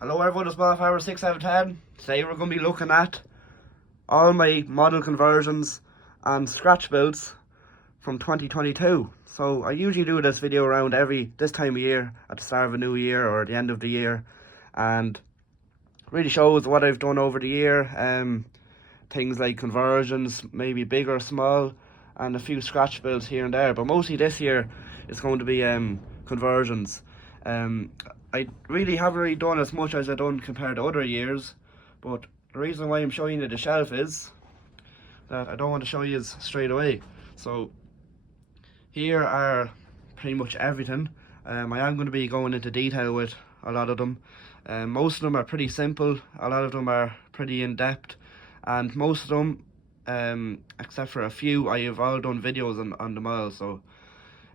Hello everyone, it's Small Farmer 6 out of 10. Today we're going to be looking at all my model conversions and scratch builds from 2022. So I usually do this video around this time of year, at the start of a new year or the end of the year, and really shows what I've done over the year. Things like conversions, maybe big or small, and a few scratch builds here and there, but mostly this year it's going to be conversions. I really haven't really done as much as I've done compared to other years, but the reason why I'm showing you the shelf is that I don't want to show you straight away. So here are pretty much everything. I am going to be going into detail with a lot of them. Most of them are pretty simple, a lot of them are pretty in-depth, and most of them, except for a few, I have all done videos on them all. So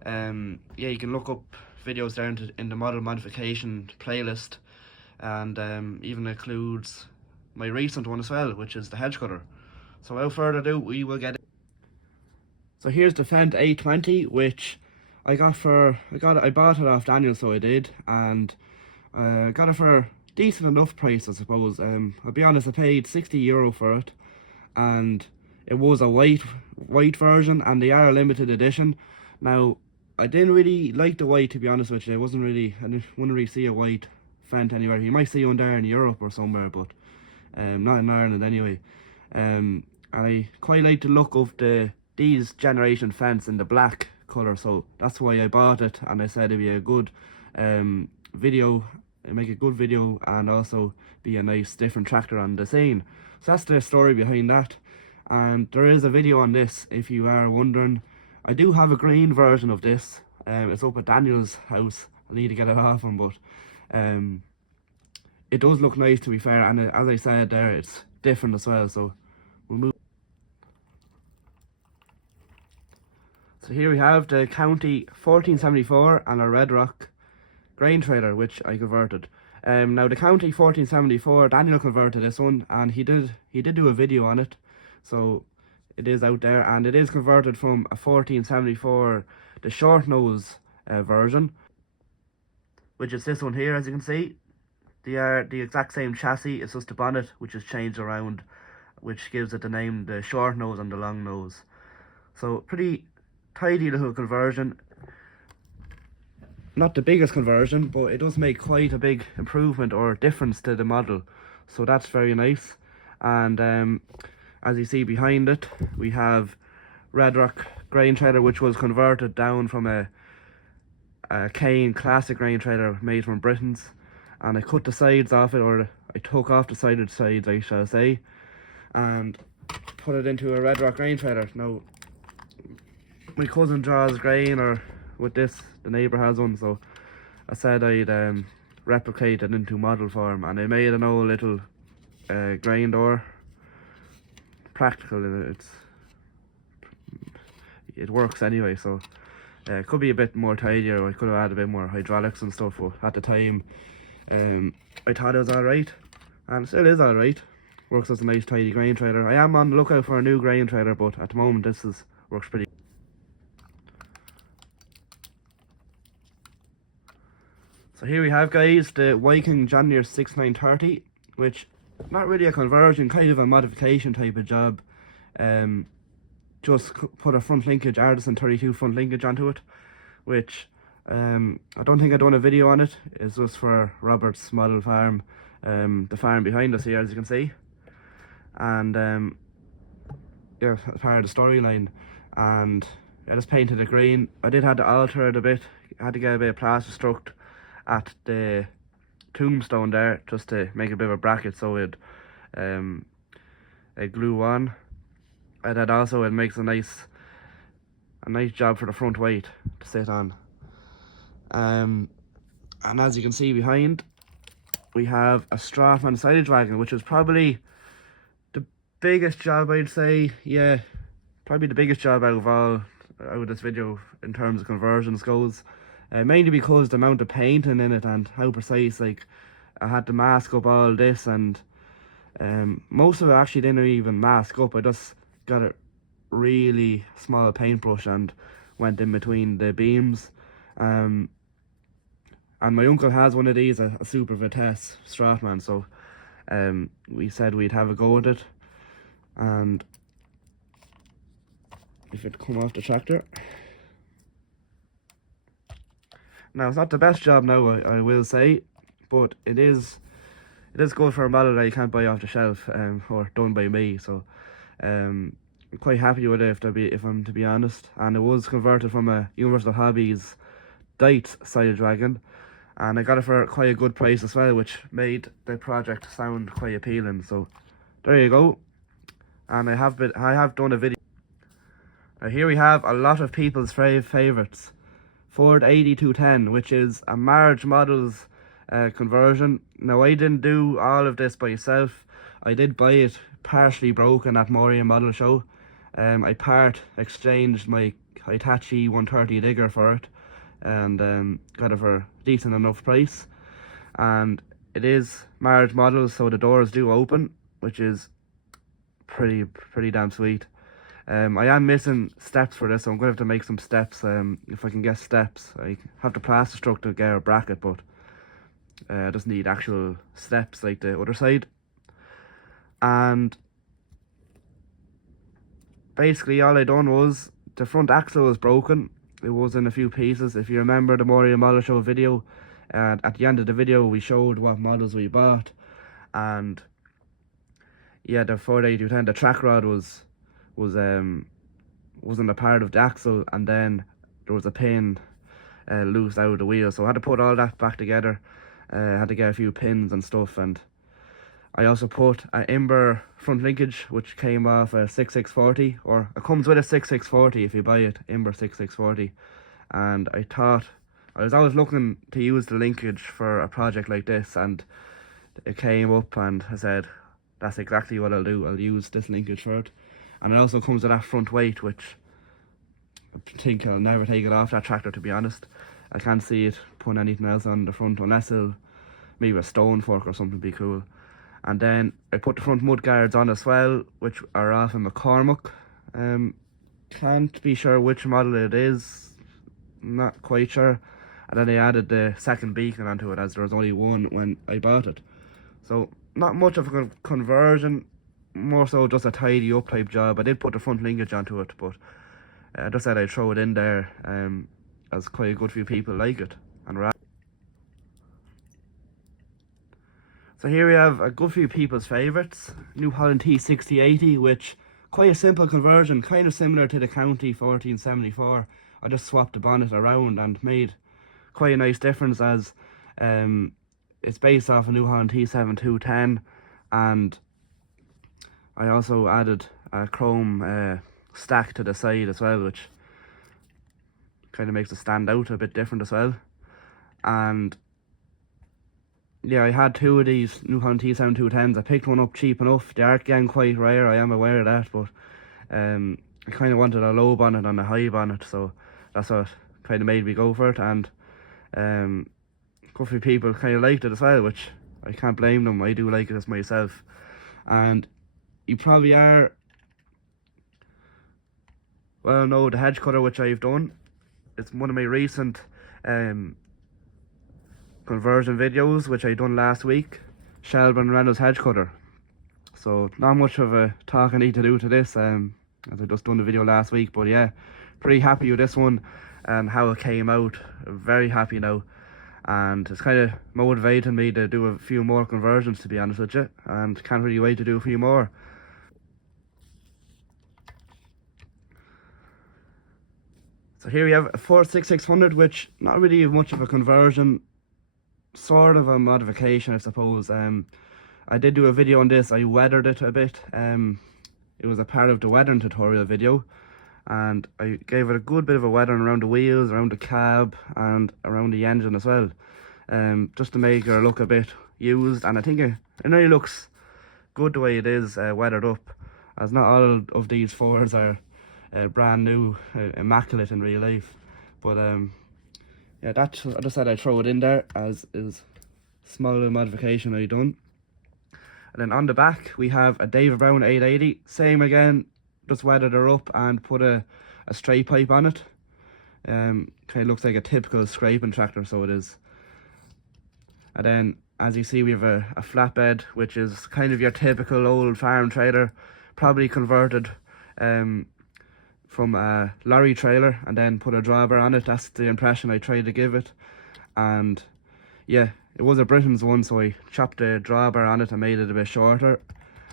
yeah, you can look up videos there in the model modification playlist, and even includes my recent one as well, which is the hedge cutter. So without further ado, we will get it. So here's the Holland A20, which I bought it off Daniel, so I did, and got it for a decent enough price, I suppose. I'll be honest, I paid €60 for it, and it was a white version, and they are a limited edition. Now, I didn't really like the white, to be honest with you. I wouldn't really see a white fent anywhere. You might see one there in Europe or somewhere, but not in Ireland anyway. And I quite like the look of these generation fents in the black colour, so that's why I bought it, and I said it'd be a good video, make a good video, and also be a nice different tractor on the scene. So that's the story behind that, and there is a video on this if you are wondering. I do have a green version of this. It's up at Daniel's house. I need to get it off him, but it does look nice, to be fair, and as I said there, it's different as well. So we'll move. So here we have the County 1474 and a Red Rock grain trailer, which I converted. Now the County 1474, Daniel converted this one, and he did do a video on it, so it is out there, and it is converted from a 1474, the short nose version, which is this one here. As you can see, they are the exact same chassis. It's just the bonnet which is changed around, which gives it the name the short nose and the long nose. So pretty tidy little conversion. Not the biggest conversion, but it does make quite a big improvement or difference to the model, so that's very nice. And as you see behind it, we have Red Rock grain trailer, which was converted down from a Kane classic grain trailer made from Britons, and I cut the sides off it, or I took off the sides, I shall say, and put it into a Red Rock grain trailer. Now, my cousin draws grain, or with this, the neighbour has one, so I said I'd replicate it into model form, and I made an old little grain door. Practical, it works anyway, so it could be a bit more tidier. I could have added a bit more hydraulics and stuff, but at the time I thought it was alright, and it still is alright. Works as a nice tidy grain trailer. I am on the lookout for a new grain trailer, but at the moment this works pretty. So here we have, guys, the Viking John Deere 6930, which not really a conversion, kind of a modification type of job. Just put a front linkage, Artisan 32 front linkage onto it, which I don't think I've done a video on it. It's just for Robert's model farm, the farm behind us here, as you can see. And yeah, part of the storyline. And I just painted it green. I did have to alter it a bit. I had to get a bit of plaster struck at the tombstone there, just to make a bit of a bracket, so it glue on, and then also it makes a nice job for the front weight to sit on. And as you can see behind, we have a Strathman silage wagon, which is probably the biggest job, I'd say. Yeah, probably the biggest job out of this video in terms of conversions goes. Mainly because the amount of painting in it and how precise, like, I had to mask up all this, and most of it actually didn't even mask up. I just got a really small paintbrush and went in between the beams. And And my uncle has one of these, a Super Vitesse Stratman, so we said we'd have a go at it. And if it come off the tractor. Now, it's not the best job now, I will say, but it is good for a model that you can't buy off the shelf, or done by me. So I'm quite happy with it, if I'm to be honest. And it was converted from a Universal Hobbies Deutz A20, and I got it for quite a good price as well, which made the project sound quite appealing. So there you go. And I have done a video. Now here we have a lot of people's favourites. Ford 8210, which is a Marge Models conversion. Now, I didn't do all of this by myself. I did buy it partially broken at Moria Model Show. I part exchanged my Hitachi 130 digger for it, and got it for a decent enough price. And it is Marge Models, so the doors do open, which is pretty damn sweet. I am missing steps for this, so I'm going to have to make some steps. If I can get steps, I have the plaster struck to get a bracket, but I just need actual steps like the other side. And basically all I done was, the front axle was broken. It was in a few pieces. If you remember the Moria Model Show video, at the end of the video we showed what models we bought. And yeah, the Ford 8210, the track rod wasn't a part of the axle, and then there was a pin loose out of the wheel, so I had to put all that back together. Had to get a few pins and stuff, and I also put an Imber front linkage, which came off a 6640, or it comes with a 6640 if you buy it, Imber 6640. And I thought, I was always looking to use the linkage for a project like this, and it came up and I said, that's exactly what I'll do. I'll use this linkage for it. And it also comes with that front weight, which I think I'll never take it off that tractor, to be honest. I can't see it putting anything else on the front, unless maybe a stone fork or something would be cool. And then I put the front mud guards on as well, which are off in McCormick. Can't be sure which model it is, not quite sure. And then I added the second beacon onto it, as there was only one when I bought it. So not much of a conversion, more so just a tidy up type job. I did put the front linkage onto it, but I just said I'd throw it in there, as quite a good few people like it. And so here we have a good few people's favourites. New Holland T6080, which quite a simple conversion, kind of similar to the County 1474. I just swapped the bonnet around and made quite a nice difference, as it's based off a New Holland T7210, and I also added a chrome stack to the side as well, which kind of makes it stand out a bit different as well. And yeah, I had two of these New Holland T7210s. I picked one up cheap enough. They are getting quite rare, I am aware of that, but I kind of wanted a low bonnet and a high bonnet, so that's what kind of made me go for it. And a couple of people kind of liked it as well, which I can't blame them. I do like it as myself. And you probably are well know the hedge cutter which I've done. It's one of my recent conversion videos, which I done last week. Shelburne Reynolds hedge cutter. So not much of a talk I need to do to this, as I just done the video last week. But yeah, pretty happy with this one and how it came out. Very happy now, and it's kind of motivating me to do a few more conversions, to be honest with you, and can't really wait to do a few more. So here we have a Ford 6600, which not really much of a conversion, sort of a modification, I suppose. I did do a video on this. I weathered it a bit. It was a part of the weathering tutorial video, and I gave it a good bit of a weathering around the wheels, around the cab, and around the engine as well, just to make her look a bit used. And I think it really looks good the way it is weathered up, as not all of these Fords are brand new, immaculate in real life. But yeah, that's, I just said I'd throw it in there as is small little modification I done. And then on the back we have a David Brown 880, same again, just weathered her up and put a straight pipe on it. Kind of looks like a typical scraping tractor, so it is. And then as you see, we have a flatbed, which is kind of your typical old farm trailer, probably converted from a lorry trailer and then put a drawbar on it. That's the impression I tried to give it. And yeah, it was a Britain's one, so I chopped the drawbar on it and made it a bit shorter,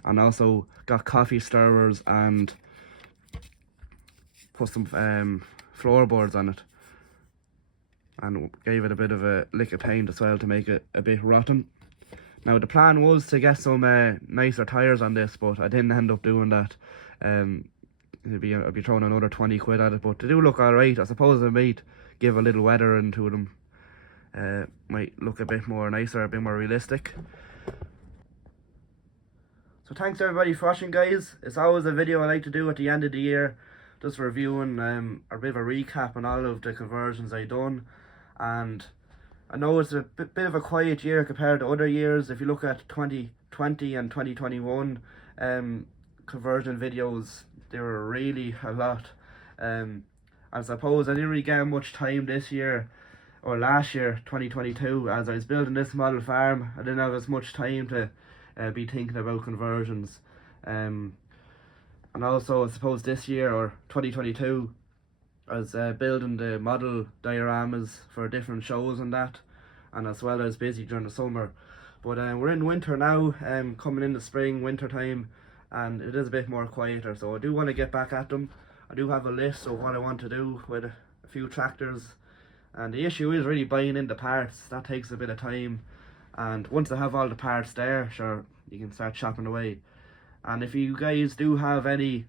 and also got coffee stirrers and put some floorboards on it, and gave it a bit of a lick of paint as well to make it a bit rotten. Now the plan was to get some nicer tyres on this, but I didn't end up doing that. I'd be throwing another 20 quid at it, but they do look alright. I suppose I might give a little weather into them. Might look a bit more nicer, a bit more realistic. So thanks everybody for watching, guys. It's always a video I like to do at the end of the year, just reviewing a bit of a recap on all of the conversions I done. And I know it's a bit of a quiet year compared to other years. If you look at 2020 and 2021 conversion videos, they were really a lot. I suppose I didn't really get much time this year, or last year, 2022, as I was building this model farm. I didn't have as much time to be thinking about conversions. And also, I suppose this year, or 2022, I was building the model dioramas for different shows and that, and as well as busy during the summer. But we're in winter now, coming in the spring, winter time, and it is a bit more quieter, so I do want to get back at them. I do have a list of what I want to do with a few tractors, and the issue is really buying in the parts. That takes a bit of time, and once I have all the parts there, sure, you can start chopping away. And if you guys do have any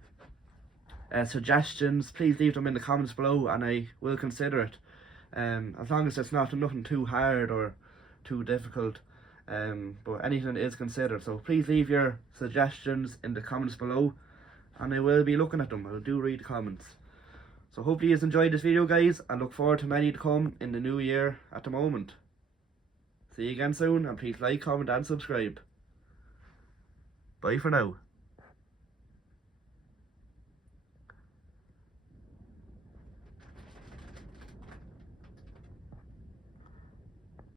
suggestions, please leave them in the comments below and I will consider it, as long as it's nothing too hard or too difficult. But anything is considered, so please leave your suggestions in the comments below and I will be looking at them. I do read the comments. So hopefully you enjoyed this video, guys, and look forward to many to come in the new year at the moment. See you again soon, and please like, comment and subscribe. Bye for now.